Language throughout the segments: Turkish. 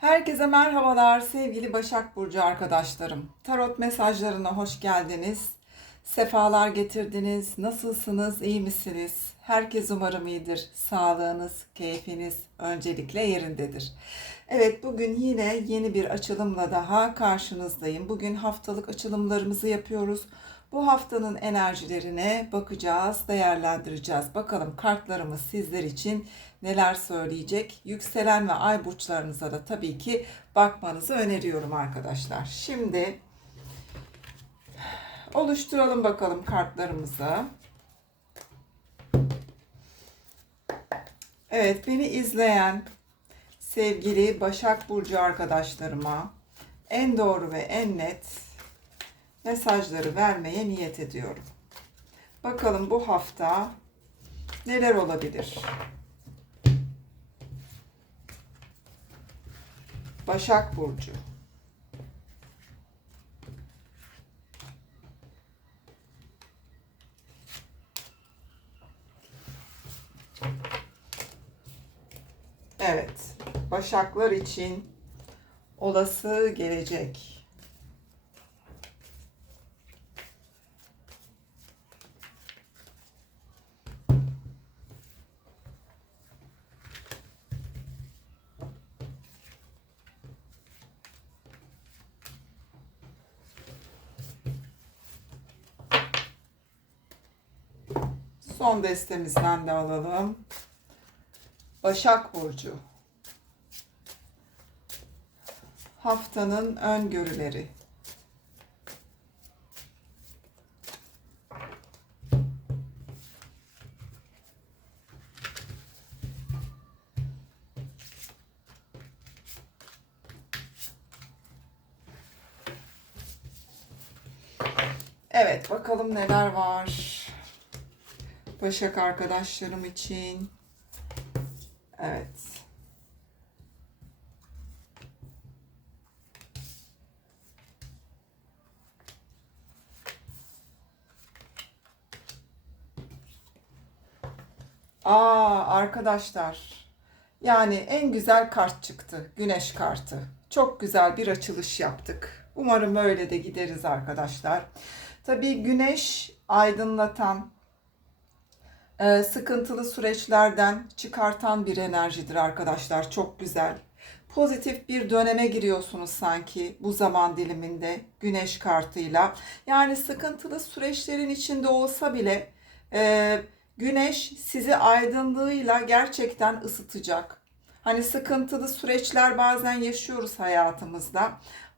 Herkese merhabalar sevgili Başak Burcu arkadaşlarım. Tarot mesajlarına hoş geldiniz. Sefalar getirdiniz. Nasılsınız? iyi misiniz? Herkes umarım iyidir. Sağlığınız, keyfiniz öncelikle yerindedir. Evet bugün yine yeni bir açılımla daha karşınızdayım. Bugün haftalık açılımlarımızı yapıyoruz. Bu haftanın enerjilerine bakacağız, değerlendireceğiz. Bakalım kartlarımız sizler için neler söyleyecek. Yükselen ve ay burçlarınıza da tabii ki bakmanızı öneriyorum arkadaşlar. Şimdi oluşturalım bakalım kartlarımızı. Evet, beni izleyen sevgili Başak Burcu arkadaşlarıma en doğru ve en net mesajları vermeye niyet ediyorum. Bakalım bu hafta neler olabilir? Başak Burcu. Evet, Başaklar için olası gelecek. Son destemizden de alalım. Başak Burcu. Haftanın öngörüleri. Evet, bakalım neler var. Başak arkadaşlarım için. Evet. Aa arkadaşlar. Yani en güzel kart çıktı. Güneş kartı. Çok güzel bir açılış yaptık. Umarım öyle de gideriz arkadaşlar. Tabii güneş aydınlatan, sıkıntılı süreçlerden çıkartan bir enerjidir arkadaşlar. Çok güzel. Pozitif bir döneme giriyorsunuz sanki bu zaman diliminde güneş kartıyla. Yani sıkıntılı süreçlerin içinde olsa bile e, güneş sizi aydınlığıyla gerçekten ısıtacak. Hani sıkıntılı süreçler bazen yaşıyoruz hayatımızda.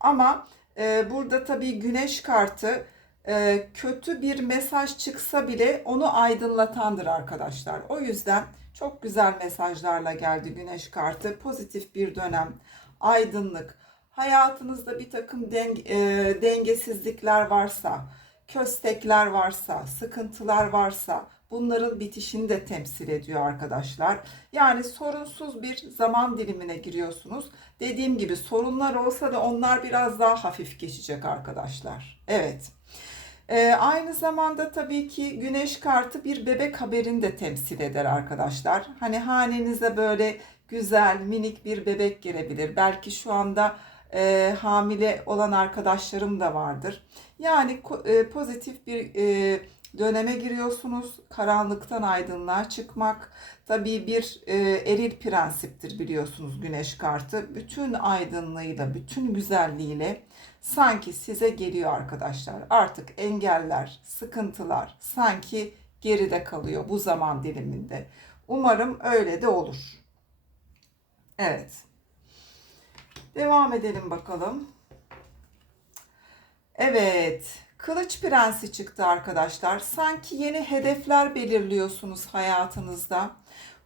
Ama e, burada tabii güneş kartı e, kötü bir mesaj çıksa bile onu aydınlatandır arkadaşlar. O yüzden çok güzel mesajlarla geldi güneş kartı. Pozitif bir dönem, aydınlık. Hayatınızda bir takım deng e, dengesizlikler varsa, köstekler varsa, sıkıntılar varsa bunların bitişini de temsil ediyor arkadaşlar. Yani sorunsuz bir zaman dilimine giriyorsunuz. Dediğim gibi sorunlar olsa da onlar biraz daha hafif geçecek arkadaşlar. Evet. Ee, aynı zamanda tabii ki güneş kartı bir bebek haberini de temsil eder arkadaşlar. Hani hanenize böyle güzel minik bir bebek gelebilir. Belki şu anda e, hamile olan arkadaşlarım da vardır. Yani e, pozitif bir e, döneme giriyorsunuz. Karanlıktan aydınlığa çıkmak. Tabii bir e, eril prensiptir biliyorsunuz güneş kartı. Bütün aydınlığıyla, bütün güzelliğiyle sanki size geliyor arkadaşlar. Artık engeller, sıkıntılar sanki geride kalıyor bu zaman diliminde. Umarım öyle de olur. Evet. Devam edelim bakalım. Evet. Kılıç Prensi çıktı arkadaşlar. Sanki yeni hedefler belirliyorsunuz hayatınızda.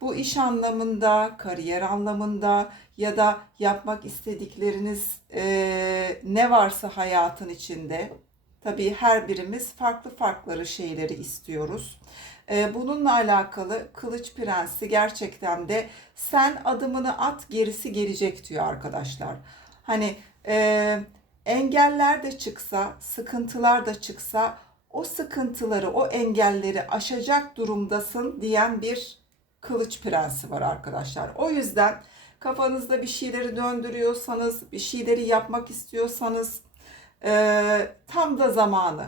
Bu iş anlamında, kariyer anlamında ya da yapmak istedikleriniz e, ne varsa hayatın içinde. Tabii her birimiz farklı farklı şeyleri istiyoruz. E, bununla alakalı Kılıç Prensi gerçekten de sen adımını at gerisi gelecek diyor arkadaşlar. Hani e, engeller de çıksa, sıkıntılar da çıksa o sıkıntıları, o engelleri aşacak durumdasın diyen bir kılıç prensi var arkadaşlar. O yüzden kafanızda bir şeyleri döndürüyorsanız, bir şeyleri yapmak istiyorsanız e, tam da zamanı.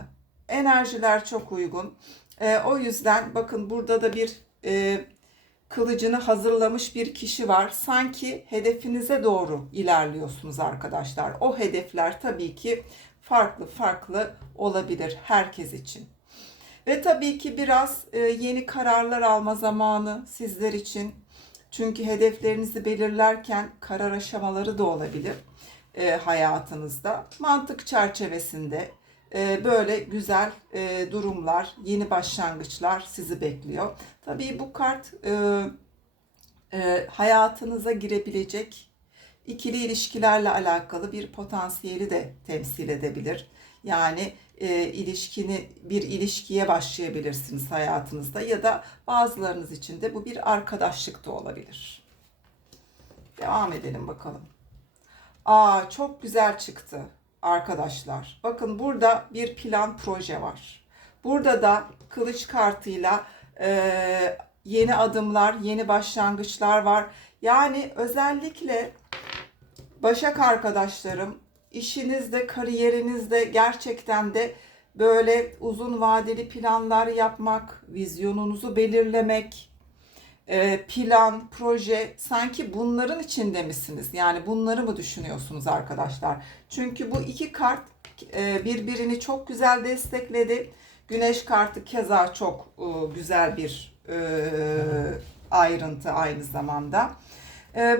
Enerjiler çok uygun. E, o yüzden bakın burada da bir e, kılıcını hazırlamış bir kişi var. Sanki hedefinize doğru ilerliyorsunuz arkadaşlar. O hedefler tabii ki farklı farklı olabilir herkes için. Ve tabii ki biraz e, yeni kararlar alma zamanı sizler için. Çünkü hedeflerinizi belirlerken karar aşamaları da olabilir e, hayatınızda. Mantık çerçevesinde e, böyle güzel durumlar, yeni başlangıçlar sizi bekliyor. Tabii bu kart hayatınıza girebilecek ikili ilişkilerle alakalı bir potansiyeli de temsil edebilir. Yani e, ilişkini bir ilişkiye başlayabilirsiniz hayatınızda ya da bazılarınız için de bu bir arkadaşlık da olabilir. Devam edelim bakalım. Aa çok güzel çıktı arkadaşlar. Bakın burada bir plan proje var. Burada da kılıç kartıyla e, yeni adımlar, yeni başlangıçlar var. Yani özellikle Başak arkadaşlarım işinizde, kariyerinizde gerçekten de böyle uzun vadeli planlar yapmak, vizyonunuzu belirlemek, e, plan, proje sanki bunların içinde misiniz? Yani bunları mı düşünüyorsunuz arkadaşlar? Çünkü bu iki kart e, birbirini çok güzel destekledi. Güneş kartı keza çok e, güzel bir ayrıntı aynı zamanda.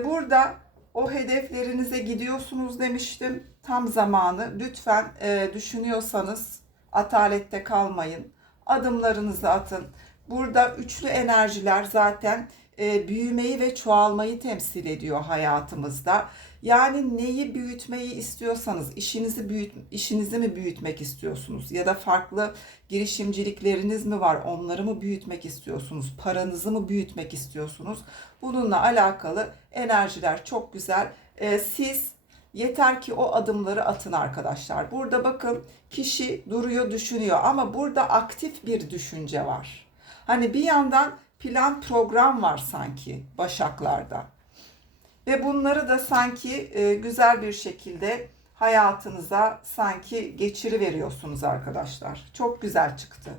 Burada o hedeflerinize gidiyorsunuz demiştim. Tam zamanı. Lütfen düşünüyorsanız atalette kalmayın. Adımlarınızı atın Burada üçlü enerjiler zaten e, büyümeyi ve çoğalmayı temsil ediyor hayatımızda. Yani neyi büyütmeyi istiyorsanız, işinizi büyüt işinizi mi büyütmek istiyorsunuz ya da farklı girişimcilikleriniz mi var? Onları mı büyütmek istiyorsunuz? Paranızı mı büyütmek istiyorsunuz? Bununla alakalı enerjiler çok güzel. E, siz Yeter ki o adımları atın arkadaşlar. Burada bakın kişi duruyor, düşünüyor ama burada aktif bir düşünce var. Hani bir yandan plan program var sanki Başaklarda. Ve bunları da sanki e, güzel bir şekilde hayatınıza sanki geçiri veriyorsunuz arkadaşlar. Çok güzel çıktı.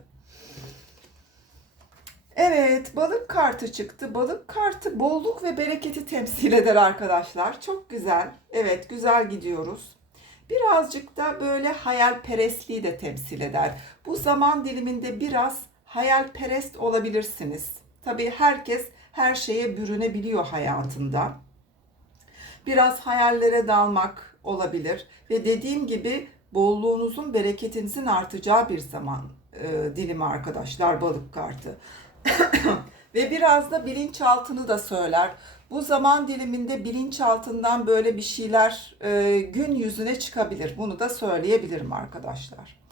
Evet, balık kartı çıktı. Balık kartı bolluk ve bereketi temsil eder arkadaşlar. Çok güzel. Evet, güzel gidiyoruz. Birazcık da böyle hayalperestliği de temsil eder. Bu zaman diliminde biraz hayalperest olabilirsiniz. Tabii herkes her şeye bürünebiliyor hayatında. Biraz hayallere dalmak olabilir ve dediğim gibi bolluğunuzun, bereketinizin artacağı bir zaman e, dilimi arkadaşlar balık kartı. ve biraz da bilinçaltını da söyler. Bu zaman diliminde bilinçaltından böyle bir şeyler e, gün yüzüne çıkabilir. Bunu da söyleyebilirim arkadaşlar.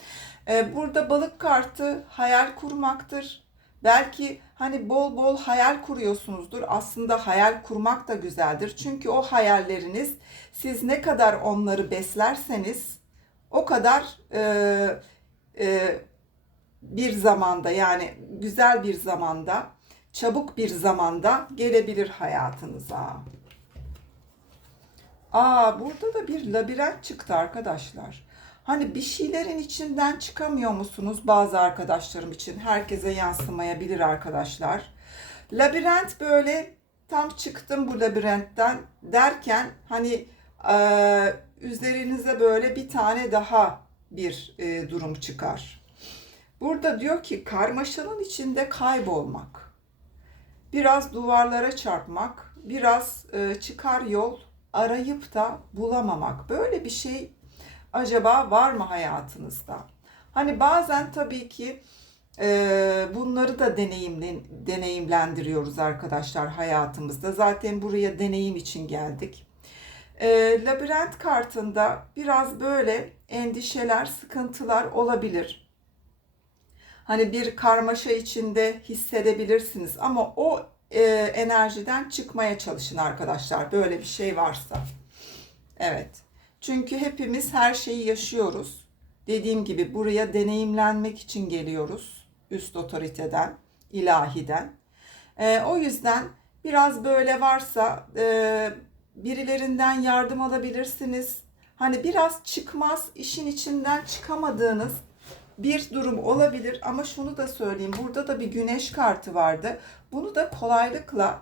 Ee, burada balık kartı hayal kurmaktır. Belki hani bol bol hayal kuruyorsunuzdur. Aslında hayal kurmak da güzeldir. Çünkü o hayalleriniz siz ne kadar onları beslerseniz o kadar e, e, bir zamanda yani güzel bir zamanda çabuk bir zamanda gelebilir hayatınıza. Aa burada da bir labirent çıktı arkadaşlar. Hani bir şeylerin içinden çıkamıyor musunuz bazı arkadaşlarım için? Herkese yansımayabilir arkadaşlar. Labirent böyle tam çıktım bu labirentten derken hani e, üzerinize böyle bir tane daha bir e, durum çıkar. Burada diyor ki karmaşanın içinde kaybolmak. Biraz duvarlara çarpmak, biraz e, çıkar yol arayıp da bulamamak. Böyle bir şey acaba var mı hayatınızda? Hani bazen tabii ki e, bunları da deneyimlen, deneyimlendiriyoruz arkadaşlar hayatımızda. Zaten buraya deneyim için geldik. E, labirent kartında biraz böyle endişeler, sıkıntılar olabilir. Hani bir karmaşa içinde hissedebilirsiniz ama o e, enerjiden çıkmaya çalışın arkadaşlar. Böyle bir şey varsa. Evet. Çünkü hepimiz her şeyi yaşıyoruz. Dediğim gibi buraya deneyimlenmek için geliyoruz. Üst otoriteden, ilahiden. E, o yüzden biraz böyle varsa e, birilerinden yardım alabilirsiniz. Hani biraz çıkmaz, işin içinden çıkamadığınız bir durum olabilir ama şunu da söyleyeyim. Burada da bir güneş kartı vardı. Bunu da kolaylıkla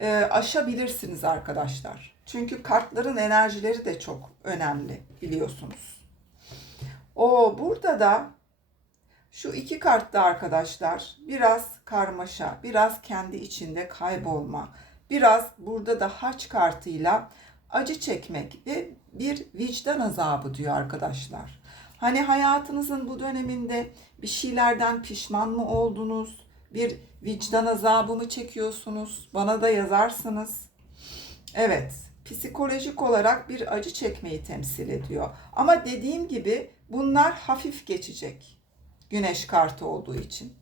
e, aşabilirsiniz arkadaşlar. Çünkü kartların enerjileri de çok önemli biliyorsunuz. O burada da şu iki kartta arkadaşlar biraz karmaşa, biraz kendi içinde kaybolma, biraz burada da haç kartıyla acı çekmek ve bir vicdan azabı diyor arkadaşlar. Hani hayatınızın bu döneminde bir şeylerden pişman mı oldunuz? Bir vicdan azabı mı çekiyorsunuz? Bana da yazarsınız. Evet, psikolojik olarak bir acı çekmeyi temsil ediyor. Ama dediğim gibi bunlar hafif geçecek. Güneş kartı olduğu için.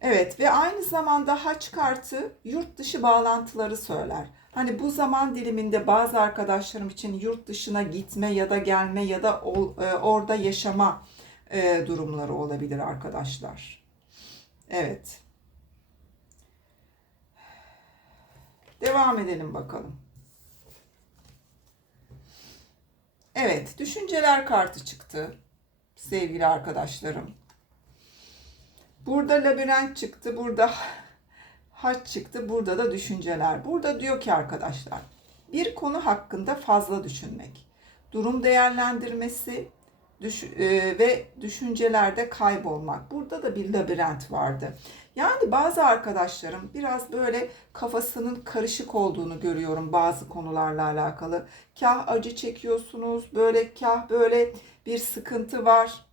Evet ve aynı zamanda haç kartı yurt dışı bağlantıları söyler. Hani bu zaman diliminde bazı arkadaşlarım için yurt dışına gitme ya da gelme ya da ol- e, orada yaşama e, durumları olabilir arkadaşlar. Evet. Devam edelim bakalım. Evet, düşünceler kartı çıktı sevgili arkadaşlarım. Burada labirent çıktı, burada haç çıktı, burada da düşünceler. Burada diyor ki arkadaşlar, bir konu hakkında fazla düşünmek, durum değerlendirmesi düş- e, ve düşüncelerde kaybolmak. Burada da bir labirent vardı. Yani bazı arkadaşlarım biraz böyle kafasının karışık olduğunu görüyorum bazı konularla alakalı. Kah acı çekiyorsunuz, böyle kah böyle bir sıkıntı var.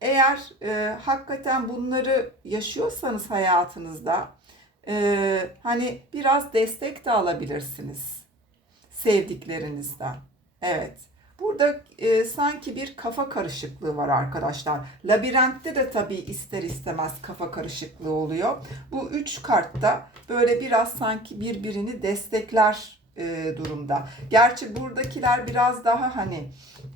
Eğer e, hakikaten bunları yaşıyorsanız hayatınızda e, hani biraz destek de alabilirsiniz sevdiklerinizden. Evet. Burada e, sanki bir kafa karışıklığı var arkadaşlar. Labirentte de tabii ister istemez kafa karışıklığı oluyor. Bu üç kartta böyle biraz sanki birbirini destekler e, durumda. Gerçi buradakiler biraz daha hani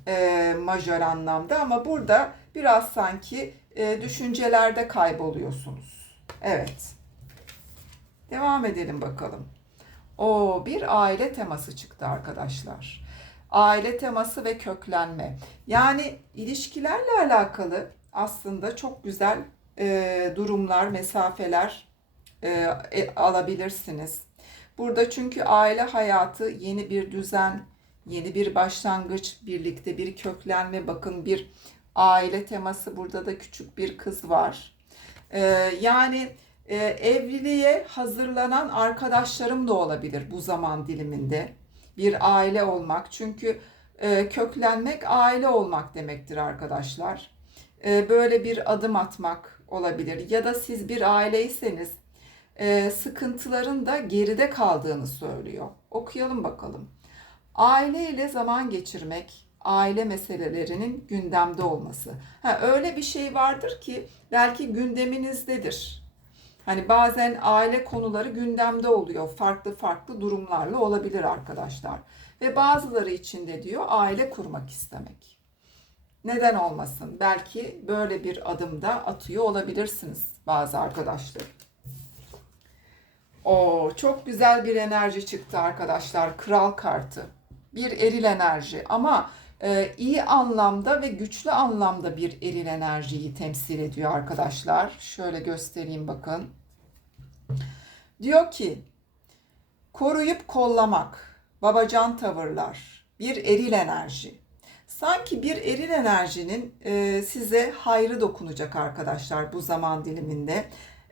e, majör anlamda ama burada biraz sanki e, düşüncelerde kayboluyorsunuz. Evet. Devam edelim bakalım. O bir aile teması çıktı arkadaşlar. Aile teması ve köklenme. Yani ilişkilerle alakalı aslında çok güzel e, durumlar, mesafeler e, e, alabilirsiniz. Burada çünkü aile hayatı yeni bir düzen, yeni bir başlangıç, birlikte bir köklenme. Bakın bir aile teması burada da küçük bir kız var. E, yani e, evliliğe hazırlanan arkadaşlarım da olabilir bu zaman diliminde. Bir aile olmak çünkü e, köklenmek aile olmak demektir arkadaşlar. E, böyle bir adım atmak olabilir ya da siz bir aileyseniz e, sıkıntıların da geride kaldığını söylüyor. Okuyalım bakalım. Aile ile zaman geçirmek, aile meselelerinin gündemde olması. Ha, öyle bir şey vardır ki belki gündeminizdedir. Hani bazen aile konuları gündemde oluyor. Farklı farklı durumlarla olabilir arkadaşlar. Ve bazıları için de diyor aile kurmak istemek. Neden olmasın? Belki böyle bir adımda atıyor olabilirsiniz bazı arkadaşlar. O çok güzel bir enerji çıktı arkadaşlar. Kral kartı. Bir eril enerji ama iyi anlamda ve güçlü anlamda bir eril enerjiyi temsil ediyor arkadaşlar. Şöyle göstereyim bakın. Diyor ki koruyup kollamak, babacan tavırlar, bir eril enerji. Sanki bir eril enerjinin e, size hayrı dokunacak arkadaşlar bu zaman diliminde.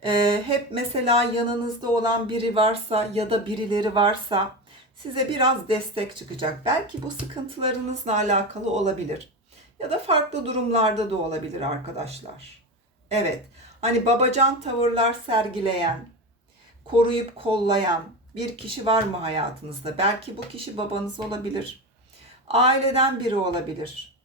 E, hep mesela yanınızda olan biri varsa ya da birileri varsa size biraz destek çıkacak. Belki bu sıkıntılarınızla alakalı olabilir. Ya da farklı durumlarda da olabilir arkadaşlar. Evet. Hani babacan tavırlar sergileyen, koruyup kollayan bir kişi var mı hayatınızda? Belki bu kişi babanız olabilir. Aileden biri olabilir.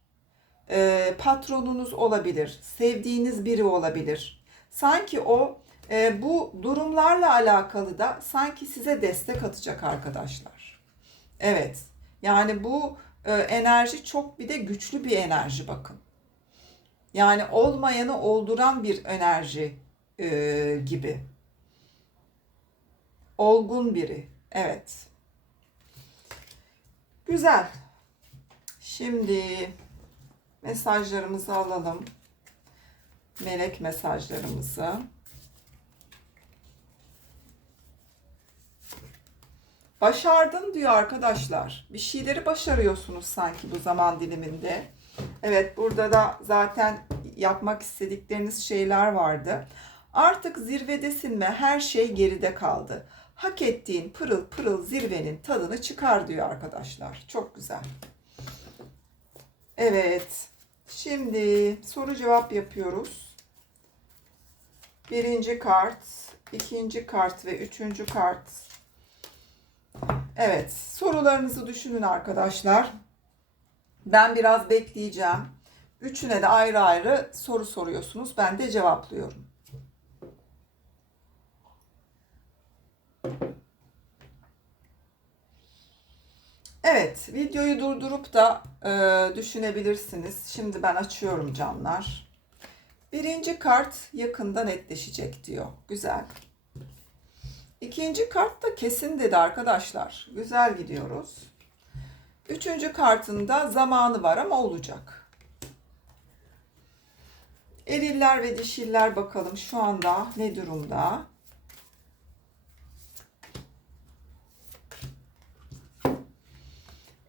E, patronunuz olabilir. Sevdiğiniz biri olabilir. Sanki o e, bu durumlarla alakalı da sanki size destek atacak arkadaşlar. Evet. Yani bu e, enerji çok bir de güçlü bir enerji bakın. Yani olmayanı olduran bir enerji e, gibi. Olgun biri. Evet. Güzel. Şimdi mesajlarımızı alalım. Melek mesajlarımızı. Başardın diyor arkadaşlar. Bir şeyleri başarıyorsunuz sanki bu zaman diliminde. Evet burada da zaten yapmak istedikleriniz şeyler vardı. Artık zirvedesin ve her şey geride kaldı. Hak ettiğin pırıl pırıl zirvenin tadını çıkar diyor arkadaşlar. Çok güzel. Evet. Şimdi soru cevap yapıyoruz. Birinci kart, ikinci kart ve üçüncü kart. Evet, sorularınızı düşünün arkadaşlar. Ben biraz bekleyeceğim. Üçüne de ayrı ayrı soru soruyorsunuz. Ben de cevaplıyorum. Evet, videoyu durdurup da e, düşünebilirsiniz. Şimdi ben açıyorum canlar. Birinci kart yakında netleşecek diyor. Güzel. İkinci kart da kesin dedi arkadaşlar. Güzel gidiyoruz. Üçüncü kartında zamanı var ama olacak. Eriller ve dişiller bakalım şu anda ne durumda?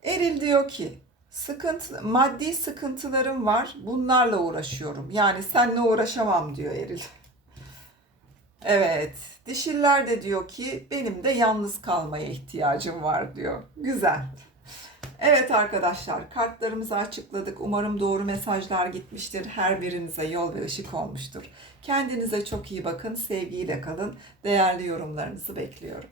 Eril diyor ki sıkıntı maddi sıkıntılarım var. Bunlarla uğraşıyorum. Yani seninle uğraşamam diyor Eril. Evet. Dişiller de diyor ki benim de yalnız kalmaya ihtiyacım var diyor. Güzel. Evet arkadaşlar kartlarımızı açıkladık. Umarım doğru mesajlar gitmiştir. Her birinize yol ve ışık olmuştur. Kendinize çok iyi bakın. Sevgiyle kalın. Değerli yorumlarınızı bekliyorum.